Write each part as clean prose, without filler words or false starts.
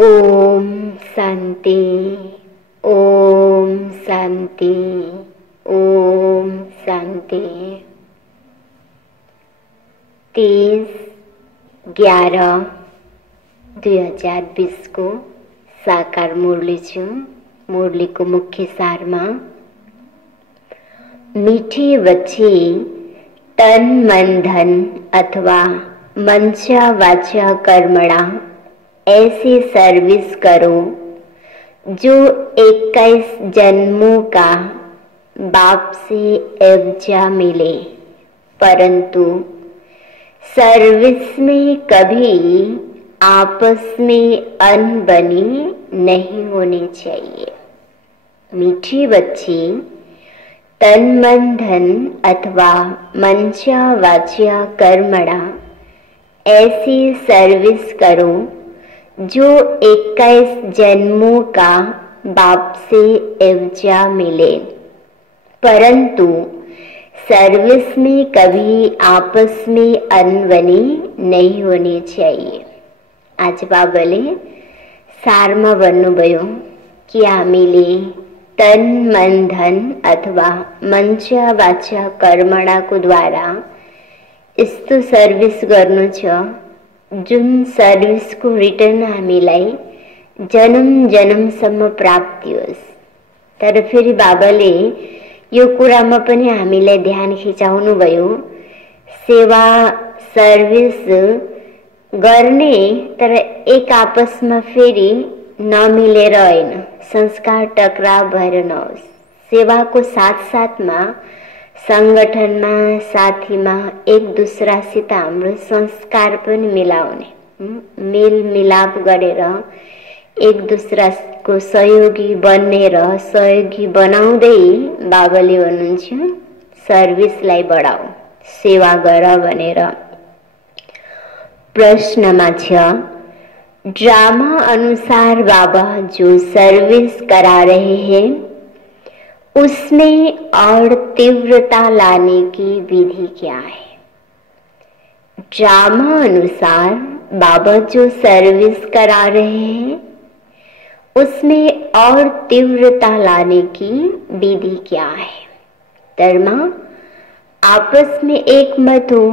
ओम शांति। ओम शांति। ओम शांति। 30/11/2020 को साकार मुरली छु। मुरली को मुख्य सार में मीठी बच्ची तन मन धन अथवा मंचा वाचा कर्मणा ऐसी सर्विस करो जो 21 जन्मों का बाप से एवजा मिले, परंतु सर्विस में कभी आपस में अनबनी नहीं होनी चाहिए। मीठी बच्ची तन मन धन अथवा मंचा वाच्या कर्मणा ऐसी सर्विस करो जो 21 जन्मों का बाप से एवजा मिले, परंतु सर्विस में कभी आपस में अनबनी नहीं होनी चाहिए। आज बाबाले सारमा भन्नुभयो कि हामीले तन मन धन अथवा मंचा वाचा कर्मणा को द्वारा यस्तो सर्विस गर्नु छ जुन सर्विस को रिटर्न हामीलाई जन्म जन्मसम्म प्राप्ति होस्। तर फेरि बाबाले यो कुरामा पनि हामीलाई ध्यान खिचाउनु भयो, सेवा सर्विस गर्ने तर एक आपसमा फेरि नमिलेर हैन, संस्कार टकराव भएर नहोस्। सेवाको साथ साथमा संगठनमा साथीमा एक दूसरासित हाम्रो संस्कार पनि मिलाउने, मेल मिलाप गरेर एक दूसराको सहयोगी बनेर सहयोगी बनाउँदै बाबाले भन्नुहुन्छ सर्भिसलाई बढाऊ, सेवा गर भनेर। प्रश्नमा छ, ड्रामा अनुसार बाबा जो सर्विस करा रहे हैं उसमें और तीव्रता लाने की विधि क्या है? ड्रामा अनुसार बाबा जो सर्विस करा रहे हैं उसमें और तीव्रता लाने की विधि क्या है? धर्मा आपस में एक मत हो,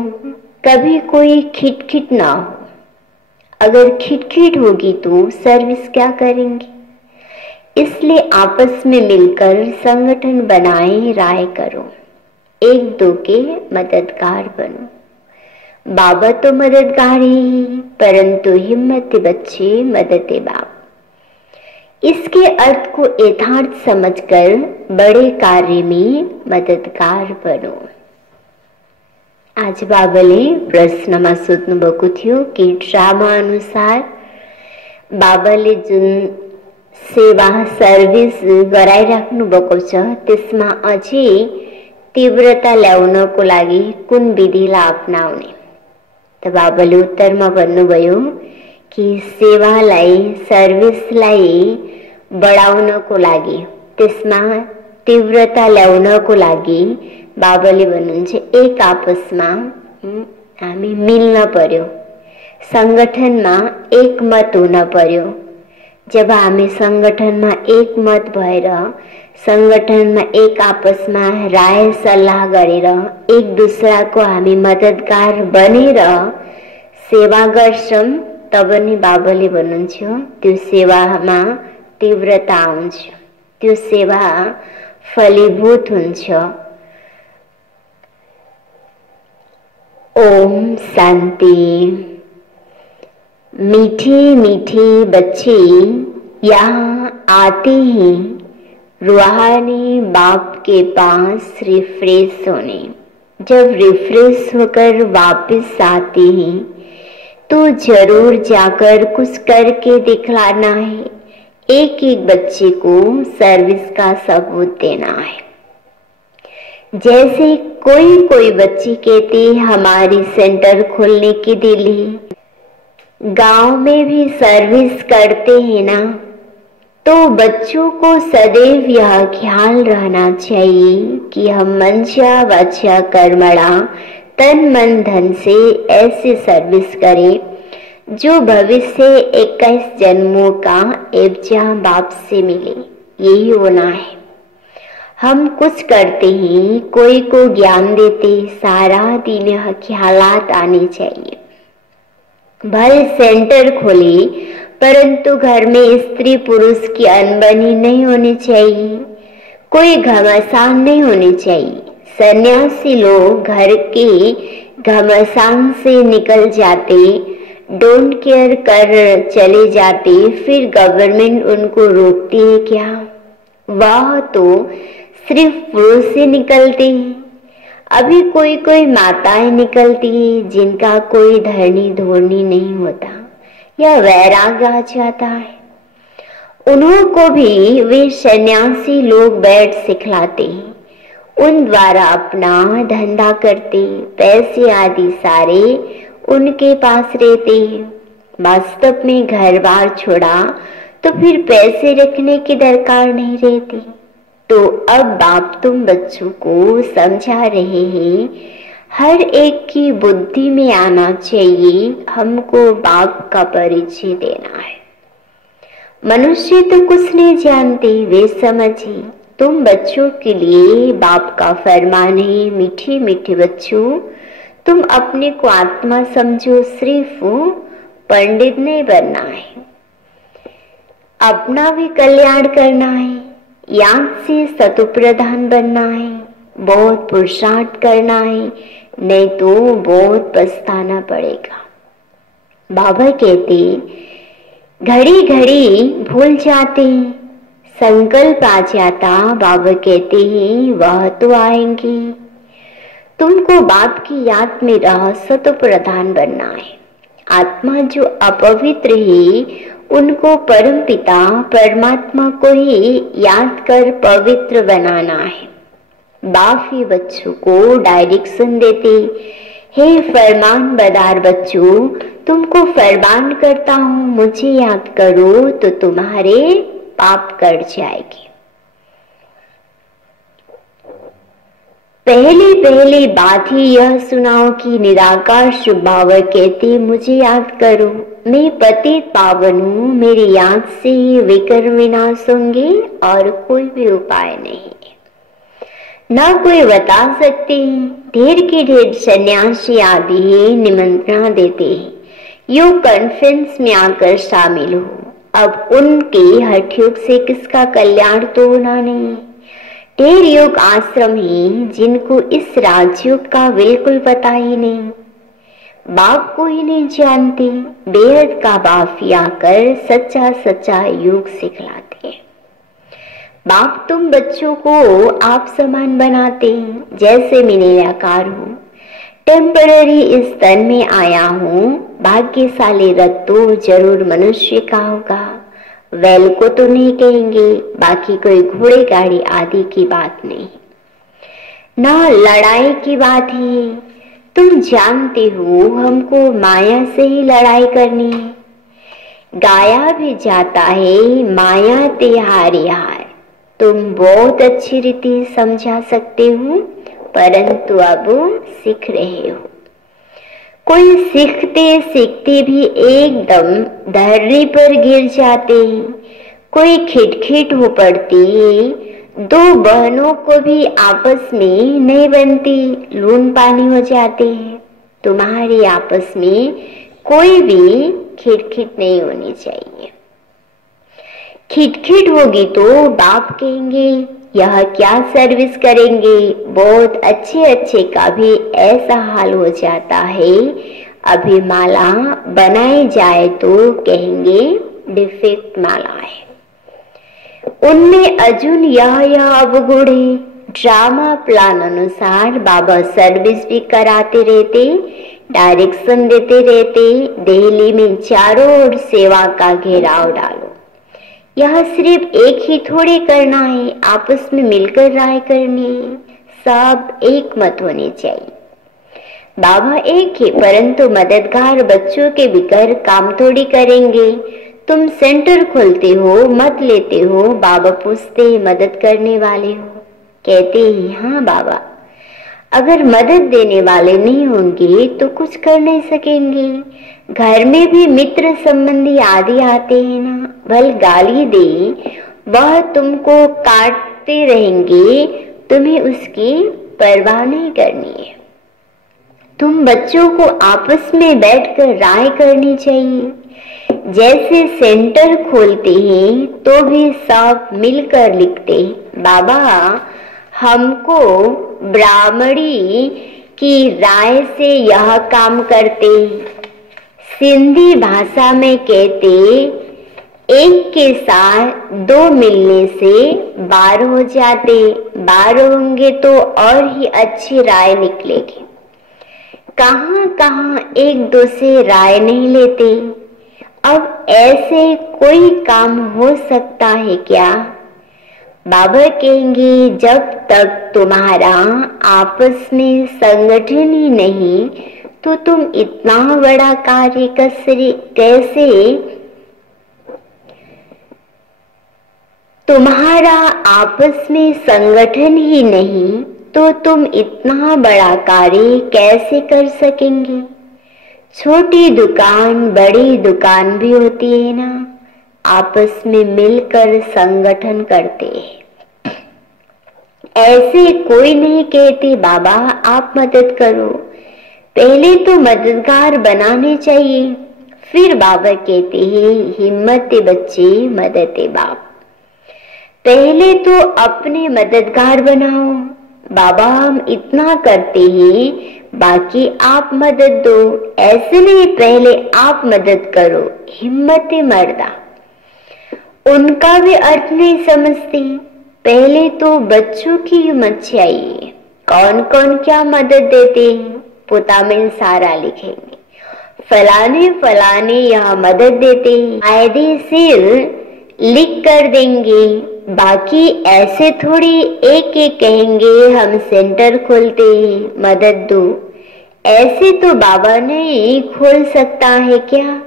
कभी कोई खिटखिट ना हो। अगर खिटखिट होगी तो सर्विस क्या करेंगे? इसलिए आपस में मिलकर संगठन बनाए राय करो, एक दो के मददगार बनो। बाबा तो मददगार ही, परंतु हिम्मत बच्चे मददे बाप। इसके अर्थ को यथार्थ समझकर बड़े कार्य में मददगार बनो। आज बाबाले प्रश्नमा सोध्नु भएको थियो कि ड्रामा अनुसार बाबाले जुन सेवा सर्विस गराइराख्नु भएको छ त्यसमा अझै तीव्रता ल्याउनको लागि कुन विधिलाई अपनाउने? त बाबाले उत्तरमा भन्नुभयो कि सेवालाई सर्विसलाई बढाउनको लागि, त्यसमा तीव्रता ल्याउनको लागि बाबाले भन्नुहुन्छ एक आपसमा हामी मिल्न पर्यो, संगठनमा एक मत हुन पर्यो। जब हामी संगठनमा एक मत भएर संगठनमा एक आपसमा राय सल्लाह गरेर एक दूसराको हामी मददगार बनेर सेवा गर्छौं, तब नि बाबाले भन्नुहुन्छ त्यो सेवामा तीव्रता आउँछ, त्यो सेवा फलीभूत हुन्छ। ओम शांति। मीठी मीठी बच्ची यहाँ आते ही रूहानी बाप के पास रिफ्रेश होने। जब रिफ्रेश होकर वापस आते हैं तो जरूर जाकर कुछ करके दिखलाना है, एक एक बच्चे को सर्विस का सबूत देना है। जैसे कोई कोई बच्चे कहते हमारी सेंटर खोलने की दिल है, गांव में भी सर्विस करते हैं ना, तो बच्चों को सदैव यह ख्याल रहना चाहिए कि हम मंचा वाचा कर्मणा तन मन धन से ऐसी सर्विस करें जो भविष्य 21 जन्मों का एवजा बाप से मिले, यही होना है। हम कुछ करते हैं, कोई को ज्ञान देते, सारा दिन यह ख्यालात आने चाहिए। भले सेंटर खोले, परंतु घर में स्त्री पुरुष की अनबनी नहीं होनी चाहिए, कोई घमासान नहीं होनी चाहिए। सन्यासी लोग घर के घमासान से निकल जाते, डोंट केयर कर चले जाते, फिर गवर्नमेंट उनको रोकती है क्या? वह तो सिर्फ पुरुष से निकलते हैं। अभी कोई कोई माताएं निकलती है जिनका कोई धरनी धोरनी नहीं होता या वैराग आ जाता है, उन्हों को भी वे सन्यासी लोग बैठ सिखलाते हैं, उन द्वारा अपना धंधा करते, पैसे आदि सारे उनके पास रहते हैं। वास्तव में घर बार छोड़ा तो फिर पैसे रखने की दरकार नहीं रहती। तो अब बाप तुम बच्चों को समझा रहे हैं, हर एक की बुद्धि में आना चाहिए, हमको बाप का परिचय देना है। मनुष्य तो कुछ नहीं जानते, वे समझिए तुम बच्चों के लिए बाप का फरमान है, मीठे मीठे बच्चों, तुम अपने को आत्मा समझो, सिर्फ पंडित नहीं बनना है, अपना भी कल्याण करना है, याद से सतु प्रधान बनना है, बहुत पुरुषार्थ करना है, नहीं तो बहुत पछताना पड़ेगा। बाबा कहते घड़ी घड़ी भूल जाते हैं, संकल्प आ जाता, बाबा कहते हैं वह तो आएंगे। तुमको बाप की याद में रह सतु प्रधान बनना है। आत्मा जो अपवित्र है, उनको परम पिता परमात्मा को ही याद कर पवित्र बनाना है। बाप ही बच्चों को डायरेक्शन देते, हे फरमान बदार बच्चों, तुमको फरमान करता हूँ, मुझे याद करो तो तुम्हारे पाप कट जाएंगे। पहली बात ही यह सुनाओ कि निराकार शुभ बाबा कहते मुझे याद करो, मैं पतित पावन हूँ, मेरी याद से ही विकर्म विनाश होंगे और कोई भी उपाय नहीं है। ना कोई बता सकते हैं, ढेर के ढेर सन्यासी आदि निमंत्रण देते हैं, योग कॉन्फ्रेंस में आकर शामिल हो। अब उनके हठयोग से किसका कल्याण तो होना नहीं। ढेर योग आश्रम है जिनको इस राजयोग का बिल्कुल पता ही नहीं, बाप को ही नहीं जानते। बेहद का बाप ही आकर सच्चा सच्चा योग सिखलाते हैं। बाप तुम बच्चों को आप समान बनाते हैं, जैसे मैं निराकार हूँ, टेम्पररी इस तन में आया हूँ, भाग्यशाली रथ तो जरूर मनुष्य का होगा, बैल को तो नहीं कहेंगे, बाकी कोई घोड़े गाड़ी आदि की बात नहीं, ना लड़ाई की बात है। तुम जानते हो हमको माया से ही लड़ाई करनी है, गाया भी जाता है माया तिहारी हार। तुम बहुत अच्छी रीति समझा सकते हो, परंतु अब सीख रहे हो। कोई सीखते सीखते भी एकदम धरने पर गिर जाते हैं, कोई खिटखिट हो पड़ती है, दो बहनों को भी आपस में नहीं बनती, लून पानी हो जाते हैं। तुम्हारी आपस में कोई भी खिटखिट नहीं होनी चाहिए। खिटखिट होगी तो बाप कहेंगे यह क्या सर्विस करेंगे, बहुत अच्छे अच्छे का भी ऐसा हाल हो जाता है। अभी माला बनाई जाए तो कहेंगे डिफेक्ट माला है, उनमें अर्जुन यह अवगुण है। ड्रामा प्लान अनुसार बाबा सर्विस भी कराते रहते, डायरेक्शन देते रहते। दिल्ली में चारों ओर सेवा का घेराव डालो। यह सिर्फ एक ही थोड़े करना है, आपस में मिलकर राय करनी है, सब एक मत होने चाहिए। बाबा एक है, परंतु मददगार बच्चों के बिकर काम थोड़ी करेंगे। तुम सेंटर खोलते हो, मत लेते हो, बाबा पूछते मदद करने वाले हो, कहते हैं हाँ बाबा। अगर मदद देने वाले नहीं होंगे तो कुछ कर नहीं सकेंगे। घर में भी मित्र संबंधी आदि आते हैं ना, भले गाली दे, वह तुमको काटते रहेंगे, तुम्हें उसकी परवाह नहीं करनी है। तुम बच्चों को आपस में बैठकर राय करनी चाहिए। जैसे सेंटर खोलते हैं तो भी सब मिलकर लिखते हैं, बाबा हमको ब्राह्मणी की राय से यह काम करते। सिंधी भाषा में कहते, एक के साथ दो मिलने से 12 हो जाते, 12 होंगे तो और ही अच्छी राय निकलेगी। कहाँ कहाँ एक दो से राय नहीं लेते। अब ऐसे कोई काम हो सकता है क्या? बाबा कहेंगे, जब तक तुम्हारा आपस में संगठन ही नहीं तो तुम इतना बड़ा कार्य कैसे? तुम्हारा आपस में संगठन ही नहीं तो तुम इतना बड़ा कार्य कैसे कर सकेंगे? छोटी दुकान बड़ी दुकान भी होती है ना, आपस में मिलकर संगठन करते हैं। ऐसे कोई नहीं कहते बाबा आप मदद करो, पहले तो मददगार बनाने चाहिए, फिर बाबा कहते हैं हिम्मत बच्चे मदद बाप। पहले तो अपने मददगार बनाओ, बाबा हम इतना करते हैं, बाकी आप मदद दो। ऐसे नहीं, पहले आप मदद करो, हिम्मत मर्दा। उनका भी अर्थ नहीं समझते। पहले तो बच्चों की हिम्मत चाहिए। कौन कौन क्या मदद देते हैं, पोता में सारा लिखेंगे। फलाने फलाने यह मदद देते हैं, कायदे से लिख कर देंगे। बाकी ऐसे थोड़ी एक एक कहेंगे हम सेंटर खोलते हैं, मदद दो। ऐसे तो बाबा नहीं खोल सकता है क्या?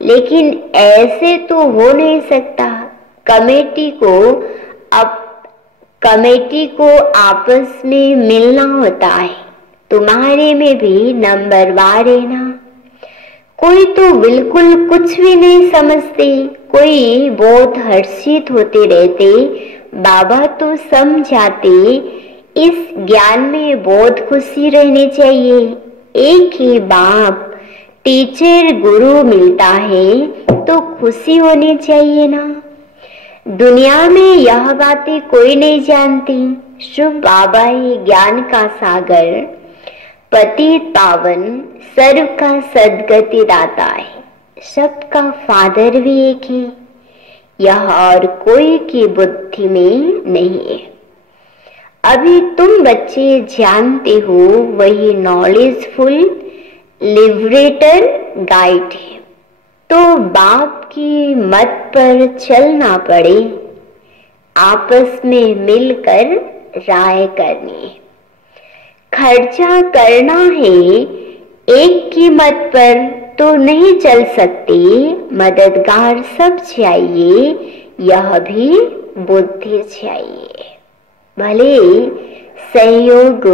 लेकिन ऐसे तो हो नहीं सकता। कमेटी को आपस में मिलना होता है। तुम्हारे में भी नंबरवार है ना। कोई तो बिल्कुल कुछ भी नहीं समझते, कोई बहुत हर्षित होते रहते। बाबा तो समझाते इस ज्ञान में बहुत खुशी रहनी चाहिए। एक ही बाप टीचर गुरु मिलता है तो खुशी होनी चाहिए ना। दुनिया में यह बातें कोई नहीं जानती। शुभ बाबा ही ज्ञान का सागर, पतित पावन, सर्व का सदगति दाता है। सबका फादर भी एक ही, यह और कोई की बुद्धि में नहीं है। अभी तुम बच्चे जानते हो वही नॉलेजफुल लिबरेटर गाइड है। तो बाप की मत पर चलना पड़े, आपस में मिलकर राय करनी है। खर्चा करना है एक की मत पर तो नहीं चल सकते, मददगार सब चाहिए, यह भी बुद्धि चाहिए। भले सहयोग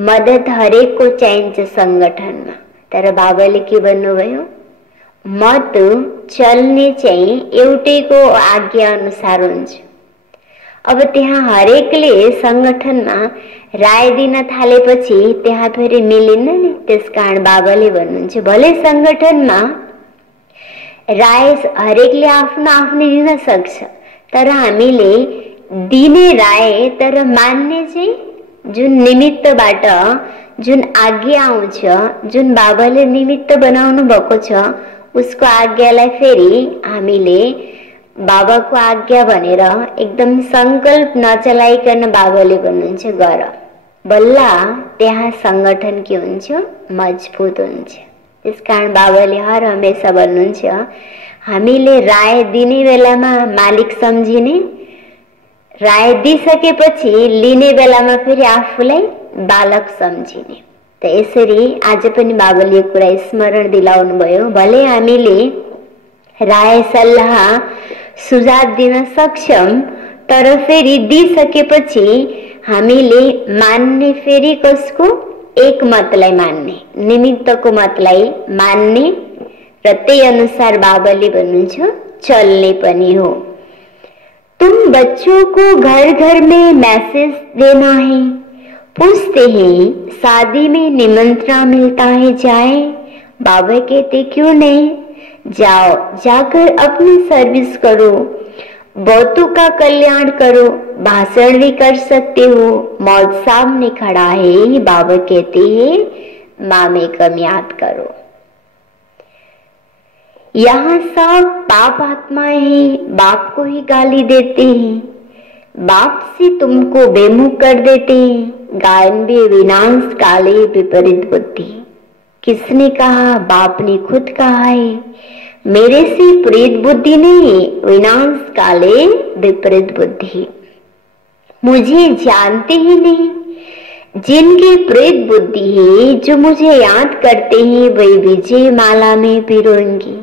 मदद हरेक को चाहिए संगठन में। तर बाबाले के भन्नुभयो मत चल्ने चाहिँ एउटैको आज्ञा अनुसार हुन्छ। अब त्यहाँ हरेकले संगठनमा राय दिन थालेपछि त्यहाँ फेरि मिलिन्न नि। त्यसकारण बाबाले भन्नुहुन्छ भले संगठनमा राय हरेकले आफ्नो आफ्नो दिन सक्छ, तर हामीले दिने राय तर मान्ने चाहिँ जुन निमित्तबाट जुन आज्ञा आउँछ, जुन बाबाले निमित्त बनाउनु भएको छ उसको आज्ञालाई फेरि हामीले बाबाको आज्ञा भनेर एकदम संकल्प नचलाइकन बाबाले भन्नुहुन्छ गर, बल्ल त्यहाँ संगठन के हुन्छ, मजबुत हुन्छ। त्यसकारण बाबाले हर हमेशा भन्नुहुन्छ हामीले राय दिने बेलामा मालिक सम्झिने, राय दिइसकेपछि लिने बेलामा फेरि आफूलाई बालक सम्झिने। त यसरी आज पनि बाबाले यो कुरा स्मरण दिलाउनु भयो। भले हामीले राय सल्लाह सुझाव दिन सक्छौं, तर फेरि दिइसकेपछि हामीले मान्ने फेरि कसको एक मतलाई मान्ने, निमित्तको मतलाई मान्ने र त्यही अनुसार बाबाले भन्नुहुन्छ चलने पनि हो। तुम बच्चों को घर घर में मैसेज देना है, पूछते हैं शादी में निमंत्रण मिलता है जाए। बाबा कहते क्यों नहीं, जाओ, जाकर अपनी सर्विस करो, बहुतों का कल्याण करो, भाषण भी कर सकते हो। मौत सामने खड़ा है, बाबा कहते हैं मामे कम याद करो। यहाँ सब पाप आत्माएं हैं, बाप को ही गाली देते हैं, बाप से तुमको बेमुख कर देते हैं। गायन भी विनाश काले विपरीत बुद्धि। किसने कहा? बाप ने खुद कहा है, मेरे से प्रेत बुद्धि नहीं, विनाश काले विपरीत बुद्धि। मुझे जानते ही नहीं, जिनकी प्रेत बुद्धि है, जो मुझे याद करते हैं वही विजय माला में पिरोएंगे।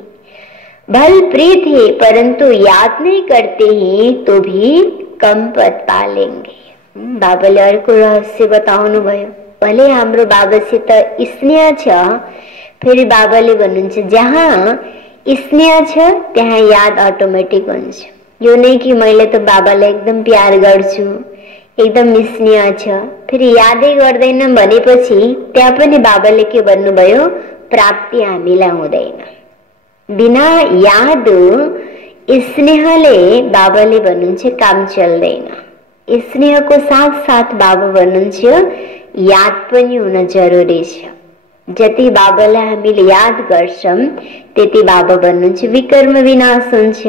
भल प्रेत है परंतु याद नहीं करते हैं तो भी कम पद पालेंगे। बाबाले अर्को रहस्य बताउनु भयो। भले हाम्रो बाबासित स्नेह छ, फेरि बाबाले भन्नुहुन्छ जहाँ स्नेह छ त्यहाँ याद अटोमेटिक हुन्छ। यो नै कि मैले त बाबालाई एकदम प्यार गर्छु, एकदम स्नेह छ, फेरि यादै गर्दैन भनेपछि त्यहाँ पनि बाबाले के भन्नुभयो, प्राप्ति हामीलाई हुँदैन। बिना याद स्नेहले बाबाले भन्नुहुन्छ काम चल्दैन। स्नेहको साथ साथ बाबा भन्नुहुन्छ याद पनि हुन जरुरी छ। जति बाबालाई हामीले याद गर्छौं त्यति बाबा भन्नुहुन्छ विकर्म विनाश हुन्छ,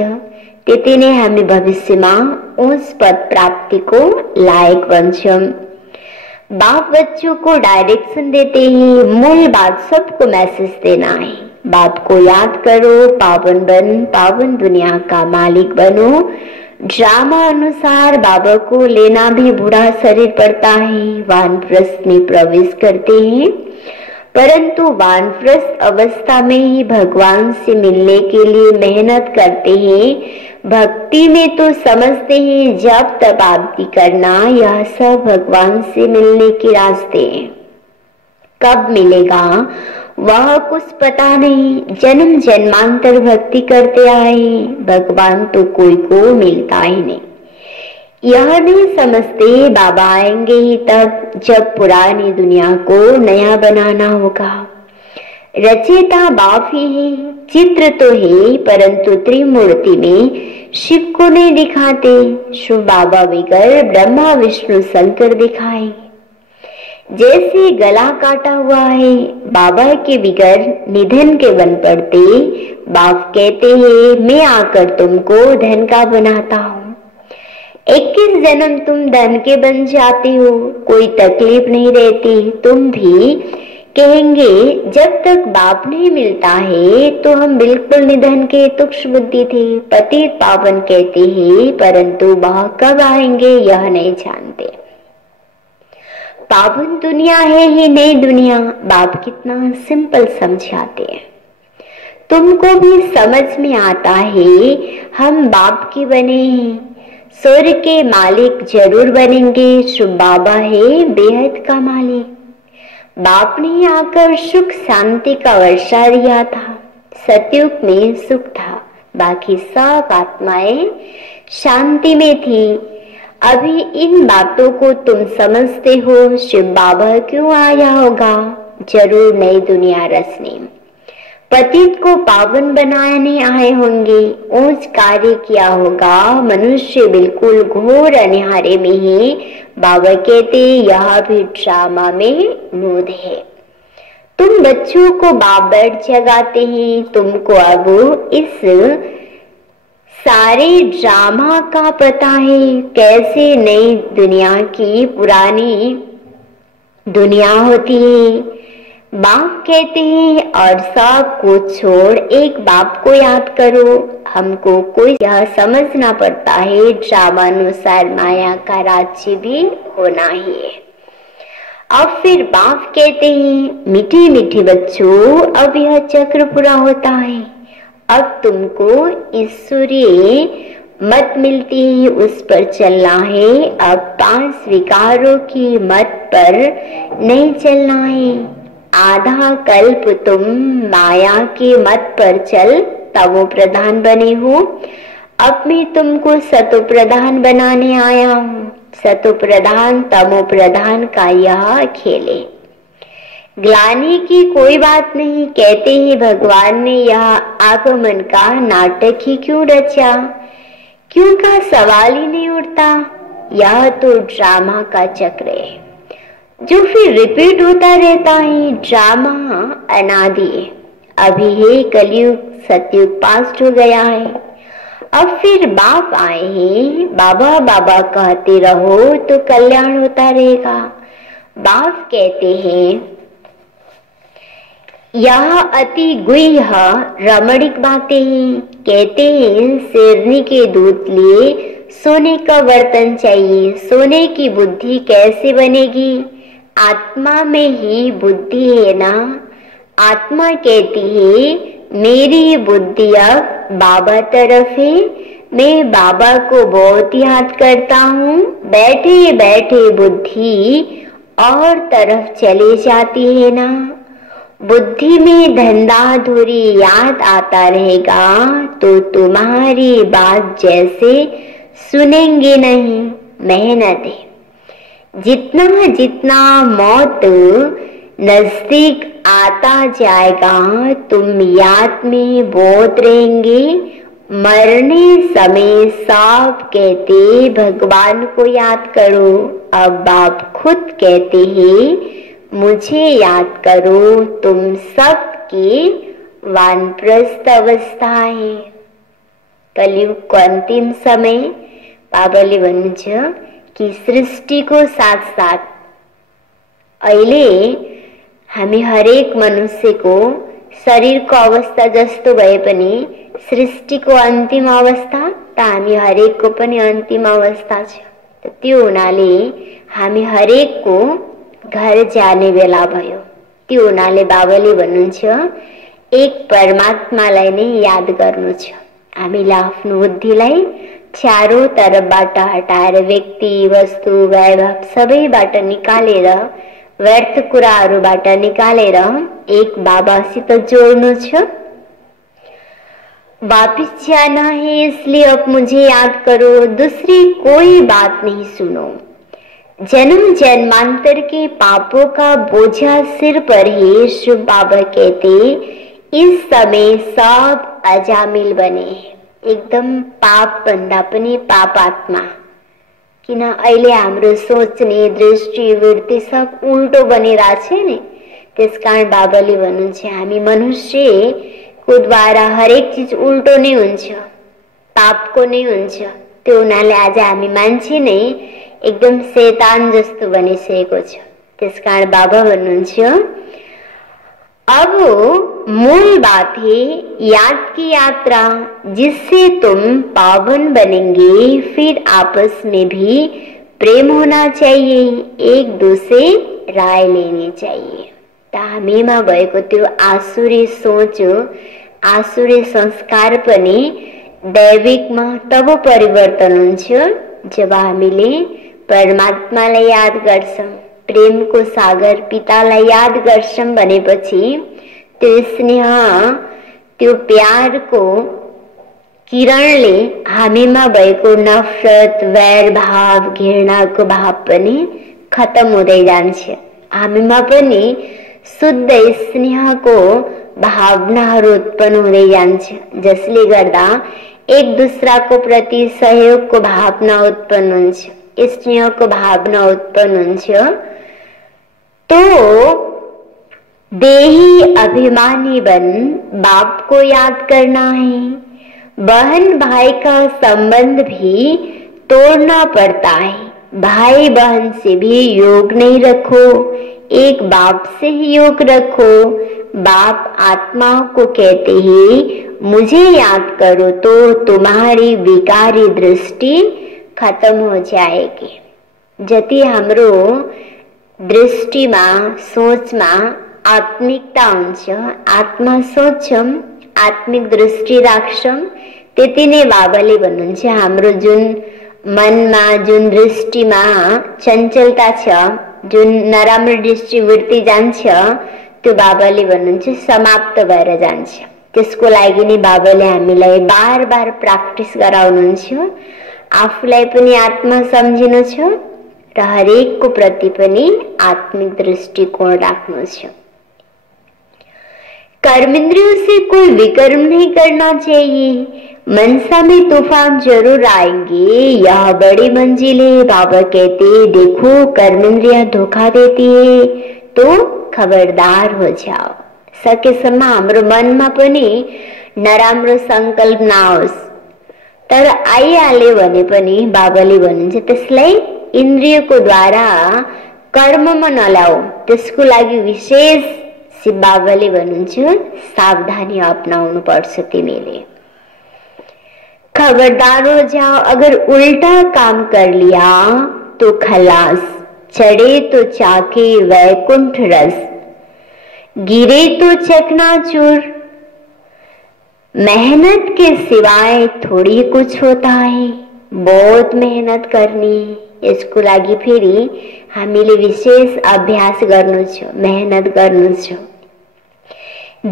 त्यति नै हामी भविष्यमा उच्च पद प्राप्तिको लायक बन्छौं। बाप बच्चों को डायरेक्शन देते ही मूल बात सबको मैसेज देना है। बाप को याद करो, पावन बन, पावन दुनिया का मालिक बनो। ड्रामा अनुसार बाबा को लेना भी बूढ़ा शरीर पड़ता है। वानप्रस्थ में प्रवेश करते हैं, परंतु वानप्रस्थ अवस्था में ही भगवान से मिलने के लिए मेहनत करते हैं। भक्ति में तो समझते हैं जब तब आरती करना, यह सब भगवान से मिलने के रास्ते हैं। कब मिलेगा वह कुछ पता नहीं। जन्म जन्मांतर भक्ति करते आए, भगवान तो कोई को मिलता ही नहीं। यह नहीं समझते बाबा आएंगे ही तब जब पुरानी दुनिया को नया बनाना होगा। रचयिता बाप ही है, चित्र तो है परंतु त्रिमूर्ति में शिव को नहीं दिखाते। शिव बाबा बिगर ब्रह्मा विष्णु शंकर दिखाए। जैसे गला काटा हुआ है, बाबा के बिगर निधन के बन पड़ते। बाप कहते हैं मैं आकर तुमको धन का बनाता हूँ। 21 जन्म तुम धन के बन जाते हो, कोई तकलीफ नहीं रहती। तुम भी कहेंगे जब तक बाप नहीं मिलता है तो हम बिल्कुल निधन के तुक्ष बुद्धि थे। पतित पावन कहते हैं परंतु वह कब आएंगे यह नहीं जानते। पावन दुनिया है ही नई दुनिया। बाप कितना सिंपल समझाते हैं, तुमको भी समझ में आता है। हम बाप के बने हैं, स्वर्ग के मालिक जरूर बनेंगे। शुभ बाबा है बेहद का मालिक। बाप ने आकर सुख शांति का वर्षा दिया था। सतयुग में सुख था, बाकी सब आत्माएं शांति में थी। अभी इन बातों को तुम समझते हो। शिव बाबा क्यों आया होगा? जरूर नई दुनिया रचने, पतित को पावन बनाने आए होंगे। ऊंच कार्य किया होगा। मनुष्य बिल्कुल घोर अनिहारे में है। बाबा कहते यह भी ड्रामा में नूद है। तुम बच्चों को बाप बैठ जगाते हैं। तुमको अब इस सारे ड्रामा का पता है, कैसे नई दुनिया की पुरानी दुनिया होती है। बाप कहते हैं और सब को छोड़ एक बाप को याद करो। हमको कोई यह समझना पड़ता है ड्रामा अनुसार माया का राज्य भी होना ही है। अब फिर बाप कहते हैं मीठी मीठी बच्चों, अब यह चक्र पूरा होता है। अब तुमको ईश्वरीय मत मिलती है उस पर चलना है। अब 5 विकारों की मत पर नहीं चलना है। आधा कल्प तुम माया के मत पर चल तमो प्रधान बने हो। अब मैं तुमको सतो प्रधान बनाने आया हूँ। सतो प्रधान तमो प्रधान का यह खेल है। ग्लानि की कोई बात नहीं, कहते ही भगवान ने यह आगमन का नाटक ही क्यों रचा। क्यों का सवाल ही नहीं उठता। यह तो ड्रामा का चक्र है जो फिर रिपीट होता रहता है। ड्रामा अनादि है। अभी है कलयुग, सतयुग पास्ट हो गया है। अब फिर बाप आए हैं। बाबा बाबा कहते रहो तो कल्याण होता रहेगा। बाप कहते हैं यह अति गुह्य रमणीक बातें हैं। कहते हैं शेरनी के दूध लिए सोने का बर्तन चाहिए। सोने की बुद्धि कैसे बनेगी। आत्मा में ही बुद्धि है ना। आत्मा कहती है मेरी बुद्धि अब बाबा तरफ है। मैं बाबा को बहुत याद करता हूँ। बैठे बैठे बुद्धि और तरफ चली जाती है ना। बुद्धि में धंधाधुरी याद आता रहेगा तो तुम्हारी बात जैसे सुनेंगे नहीं। मेहनत है। जितना जितना मौत नजदीक आता जाएगा तुम याद में बहुत रहेंगे। मरने समय सब कहते भगवान को याद करो। अब बाप खुद कहते हैं मुझे याद करो। तुम सबकी वानप्रस्थ अवस्था है। कलयुग को अंतिम समय बाबाले भन्नुहुन्छ कि सृष्टिको साथ साथ अहिले हामी हरेक मनुष्यको शरीरको अवस्था जस्तो भए पनि सृष्टिको अन्तिम अवस्था त हामी हरेकको पनि अन्तिम अवस्था छ। त्यो हुनाले हामी हरेकको घर जाने बेला भयो। त्यो हुनाले बाबाले भन्नुहुन्छ एक परमात्मालाई नै याद गर्नु छ। हामीले आफ्नो बुद्धिलाई चारो तरफबाट हटाएर व्यक्ति वस्तु वैभव सबैबाट निकालेर व्यर्थ कुराहरूबाट निकालेर एक बाबासित जोड्नु छ। वापिस जाना है इसलिए अब मुझे याद करो। दूसरी कोई बात नहीं सुनो। जन्म जन्मांतर के पापों का बोझा सिर पर है। शिव बाबा कहते इस समय सब अजामिल बने। एकदम पाप भन्दा पनि पाप आत्मा। किन अहिले हाम्रो सोच्ने दृष्टि वृत्ति सब उल्टो बनिरहेछ नि। त्यसकारण बाबाले भन्नुहुन्छ हामी मनुष्यको द्वारा हरेक चीज उल्टो नै हुन्छ, पापको नै हुन्छ। त्यो हुनाले आज हामी मान्छे नै एकदम शैतान जस्तो बनिसकेको छ। त्यसकारण बाबा भन्नुहुन्छ अब मूल बात है याद की यात्रा जिससे तुम पावन बनेंगे। फिर आपस में भी प्रेम होना चाहिए। एक दूसरे राय लेनी चाहिए। हामीमा भएको त्यो आसुरी सोच आसुरी संस्कार पनि दैविकमा तब परिवर्तन हुन्छ जब हामीले परमात्मालाई याद गर्छौं। प्रेम को सागर पितालाई याद गर्छौं भनेपछि त्यो स्नेह त्यो प्यार को किरणले हामीमा भएको नफरत वैर भाव घृणाको भाव पनि खत्म हुँदै जान्छ। हामीमा पनि शुद्ध स्नेहको भावनाहरू उत्पन्न हुँदै जान्छ जसले गर्दा एक दूसराको प्रति सहयोगको भावना उत्पन्न हुन्छ, स्नेहको भावना उत्पन्न हुन्छ। तो देही अभिमानी बन बाप को याद करना है। बहन भाई का संबंध भी तोड़ना पड़ता है। भाई बहन से भी योग नहीं रखो, एक बाप से ही योग रखो। बाप आत्माओं को कहते हैं मुझे याद करो तो तुम्हारी विकारी दृष्टि खत्म हो जाएगी। जति हाम्रो दृष्टिमा सोचमा आत्मिकता हुन्छ, आत्मा सोच्छौं, आत्मिक दृष्टि राख्छौं, त्यति नै बाबाले भन्नुहुन्छ हाम्रो जुन मनमा जुन दृष्टिमा चञ्चलता छ, जुन नराम्रो दृष्टिवृत्ति जान्छ, त्यो बाबाले भन्नुहुन्छ समाप्त भएर जान्छ। त्यसको लागि नै बाबाले हामीलाई बार बार प्र्याक्टिस गराउनुहुन्छ। आफूलाई पनि आत्मा सम्झिनु छ र हरेकको प्रति पनि आत्मिक दृष्टिकोण राख्नु छ। कर्मेंद्रियों से कोई विकर्म नहीं करना चाहिए। मनसा में तूफान जरूर आएंगे, यह बड़ी मंजिल है। बाबा कहते देखो कर्मेंद्रियां धोखा देती है तो खबरदार हो जाओ। सकेसम्म हाम्रो मनमा पनि नराम्रो संकल्प नआओस्, तर आइहाल्यो भने पनि बाबाले भन्नुहुन्छ त्यसलाई इन्द्रियको द्वारा कर्ममा नलाऊ। त्यसको लागि विशेष शिव बाबाले भन्नुहुन्छ सावधानी अपनाउनु पर्छ तिमीले। खबरदार हो जाओ, अगर उल्टा काम कर लिया तो खलास, चढ़े तो चाके वैकुंठ रस, गिरे तो चकनाचूर। मेहनत के सिवाय थोड़ी कुछ होता है, बहुत मेहनत करनी। यसको लागि फेरि हामीले विशेष अभ्यास गर्नु छ, मेहनत गर्नु छ।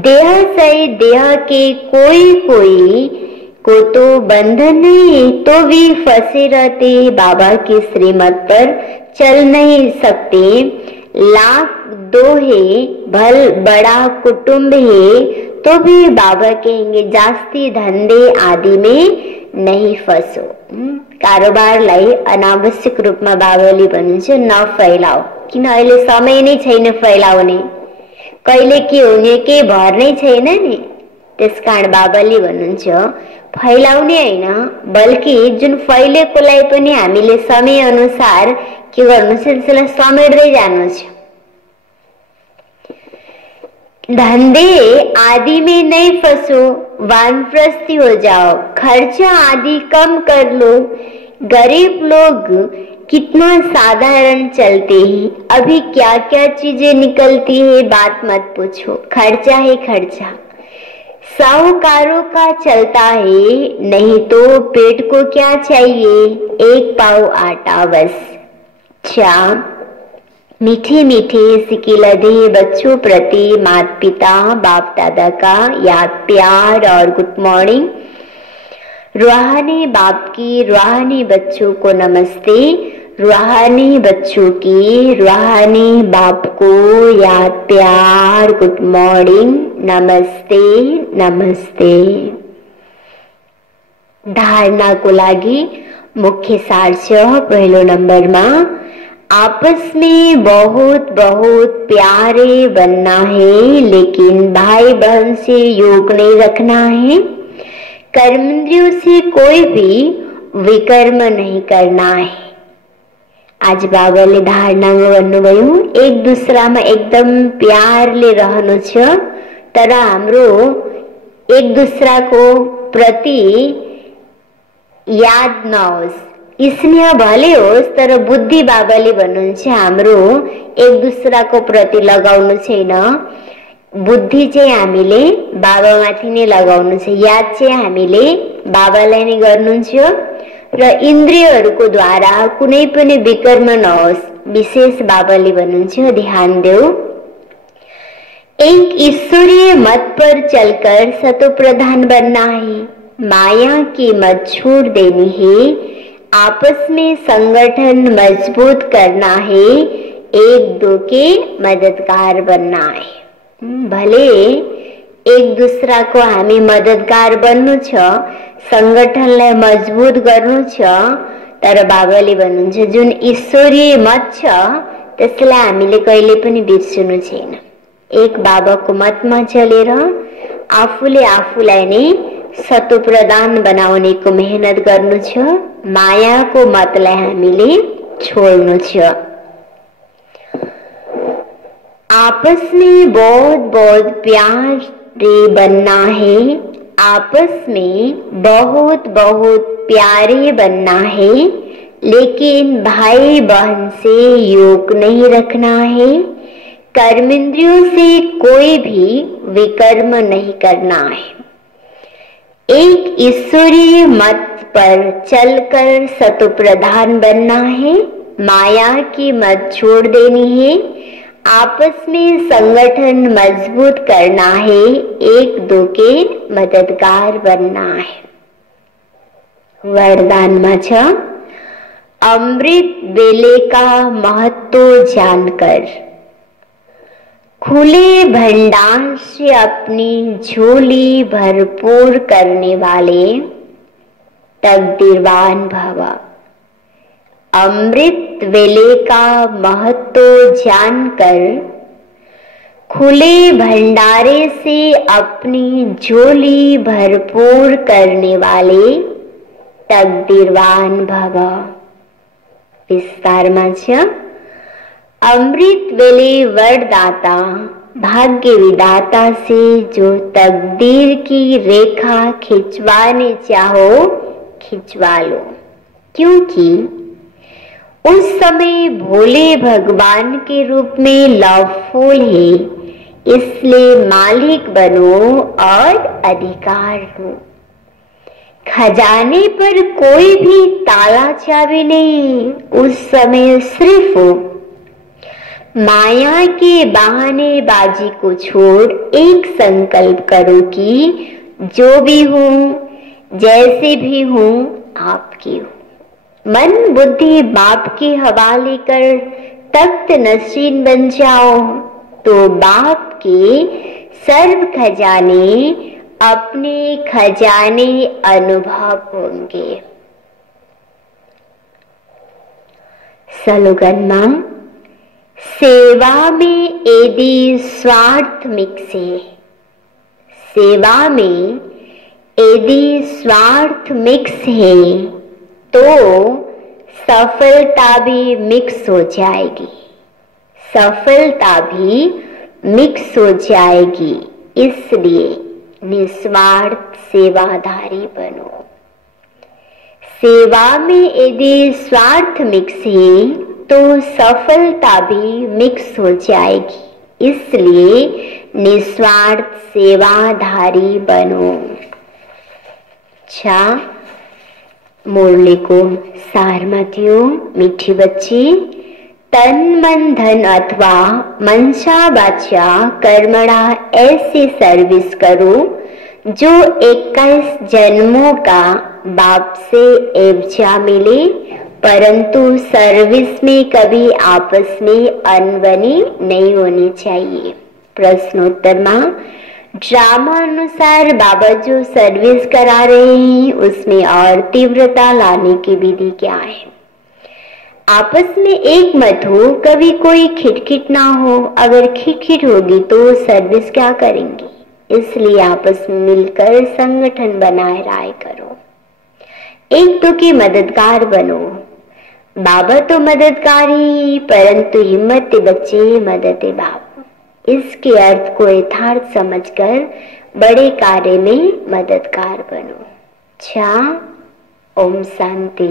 देह से देह के कोई को तो बंधन नहीं, तो भी फंसे रहते। बाबा की श्रीमत पर चल नहीं सकते। लाख दो है, भल बड़ा कुटुंब है, तो भी बाबा कहेंगे जास्ती धंधे आदि में नहीं फंसो। कारोबारलाई अनावश्यक रूपमा बाबाले भन्नुहुन्छ नफैलाओ, किन अहिले समय नै छैन फैलाउने। कहिले के हुने के भर नै छैन नि। त्यसकारण बाबाले भन्नुहुन्छ फैलाउने हैन, बल्कि जुन फैलेकोलाई पनि हामीले समय अनुसार के गर्नु छ, त्यसलाई समेट्दै जानु छ। धंधे आदि में नहीं फंसो, वानप्रस्थी हो जाओ, खर्चा आदि कम कर लो। गरीब लोग कितना साधारण चलते हैं, अभी क्या क्या चीजें निकलती है बात मत पूछो। खर्चा है खर्चा, साहूकारों का चलता है, नहीं तो पेट को क्या चाहिए, एक पाव आटा बस। चाह मीठे मीठे सिकिलधे बच्चों प्रति माता पिता बाप दादा का याद प्यार और गुड मॉर्निंग। रूहानी बाप की रूहानी बच्चों को नमस्ते, रूहानी बच्चों की रूहानी बाप को याद प्यार गुड मॉर्निंग, नमस्ते नमस्ते। धारणा को लागि मुख्य सार छ पहिलो नंबरमा आपस में बहुत बहुत प्यारे बनना है, लेकिन भाई बहन से योग नहीं रखना है। कर्मेंद्रियों से कोई भी विकर्म नहीं करना है। आज बाबाले धारणामा भन्नुभयो एक दूसरामा एकदम प्यारले रहनु छ, तर हाम्रो एक दूसराको प्रति याद नहोस्। स्नेह भले होस्, तर बुद्धि बाबाले भन्नुहुन्छ हाम्रो एक दूसराको प्रति लगाउनु छैन। बुद्धि चाहिँ हामीले बाबामाथि नै लगाउनु छ, याद चाहिँ हामीले बाबालाई नै गर्नुहुन्छ र इन्द्रियहरूको द्वारा कुनै पनि विकर्म नहोस्। विशेष बाबाले भन्नुहुन्छ ध्यान देऊ। एक ईश्वरीय मत पर चलकर सतो प्रधान बनना है, माया की मत छोड़ देनी है, आपस में संगठन मजबूत करना है, एक दो के मददगार बनना है। भले एक दूसरा को हामी मददगार बन्नु छ, संगठनलाई मजबूत गर्नु छ, तर बाबाले भन्नुहुन्छ जुन ईश्वरीय मत छ त्यसलाई हामीले कहिले पनि बिर्सनु छैन। एक बाबाको मतमा चलेर आफूले आफूलाई नै सतो प्रदान बनाउनेको मेहनत गर्नु छ। मायाको मतलाई हामीले छोड्नु छ। आपस में बहुत बहुत प्यारे बनना है, आपस में बहुत बहुत प्यारे बनना है, लेकिन भाई बहन से योग नहीं रखना है। कर्मेंद्रियों से कोई भी विकर्म नहीं करना है। एक ईश्वरीय मत पर चलकर सतो प्रधान बनना है, माया की मत छोड़ देनी है, आपस में संगठन मजबूत करना है, एक दो के मददगार बनना है। वरदान में छ अमृत वेले का महत्व जानकर खुले भंडार से अपनी झोली भरपूर करने वाले तकदीरवान भव। अमृत वेले का महत्व जानकर खुले भंडारे से अपनी झोली भरपूर करने वाले तकदीरवान भव। विस्तार में छ अमृत वेले वरदाता भाग्य विदाता से जो तकदीर की रेखा खिंचवाने चाहो खिंचवा लो, क्योंकि उस समय भोले भगवान के रूप में लवफुल है, इसलिए मालिक बनो और अधिकार लो। खजाने पर कोई भी ताला चाबी नहीं, उस समय सिर्फ माया के बहाने बाजी को छोड़ एक संकल्प करो कि जो भी हूँ जैसे भी हूँ आपकी हूँ। मन बुद्धि बाप के हवाले कर तख्त नशीन बन जाओ तो बाप के सर्व खजाने अपने खजाने अनुभव होंगे। स्लोगन मां सेवा में यदि स्वार्थ मिक्से, सेवा में यदि स्वार्थ मिक्स है तो सफलता भी मिक्स हो जाएगी, सफलता भी मिक्स हो जाएगी। इसलिए निस्वार्थ सेवाधारी बनो। सेवा में यदि स्वार्थ मिक्स है तो सफलता भी मिक्स हो जाएगी, इसलिए निस्वार्थ सेवाधारी बनो। अच्छा, मुरली को सारमतियों मीठी बच्ची, तन मन धन अथवा मनसा वाचा कर्मणा ऐसी सर्विस करो जो 21 जन्मों का बाप से एवजा मिले, परंतु सर्विस में कभी आपस में अनबनी नहीं होनी चाहिए। प्रश्नोत्तर में ड्रामा अनुसार बाबा जो सर्विस करा रहे हैं उसमें और तीव्रता लाने की विधि क्या है? आपस में एक मत हो, कभी कोई खिटखिट ना हो। अगर खिटखिट होगी तो सर्विस क्या करेंगे? इसलिए आपस में मिलकर संगठन बनाए राय करो, एक दो के मददगार बनो। बाबा तो मददगार ही, परंतु हिम्मत बच्चे मदद बाप। इसके अर्थ को यथार्थ समझकर बड़े कार्य में मददगार बनो। अच्छा, ओम शांति।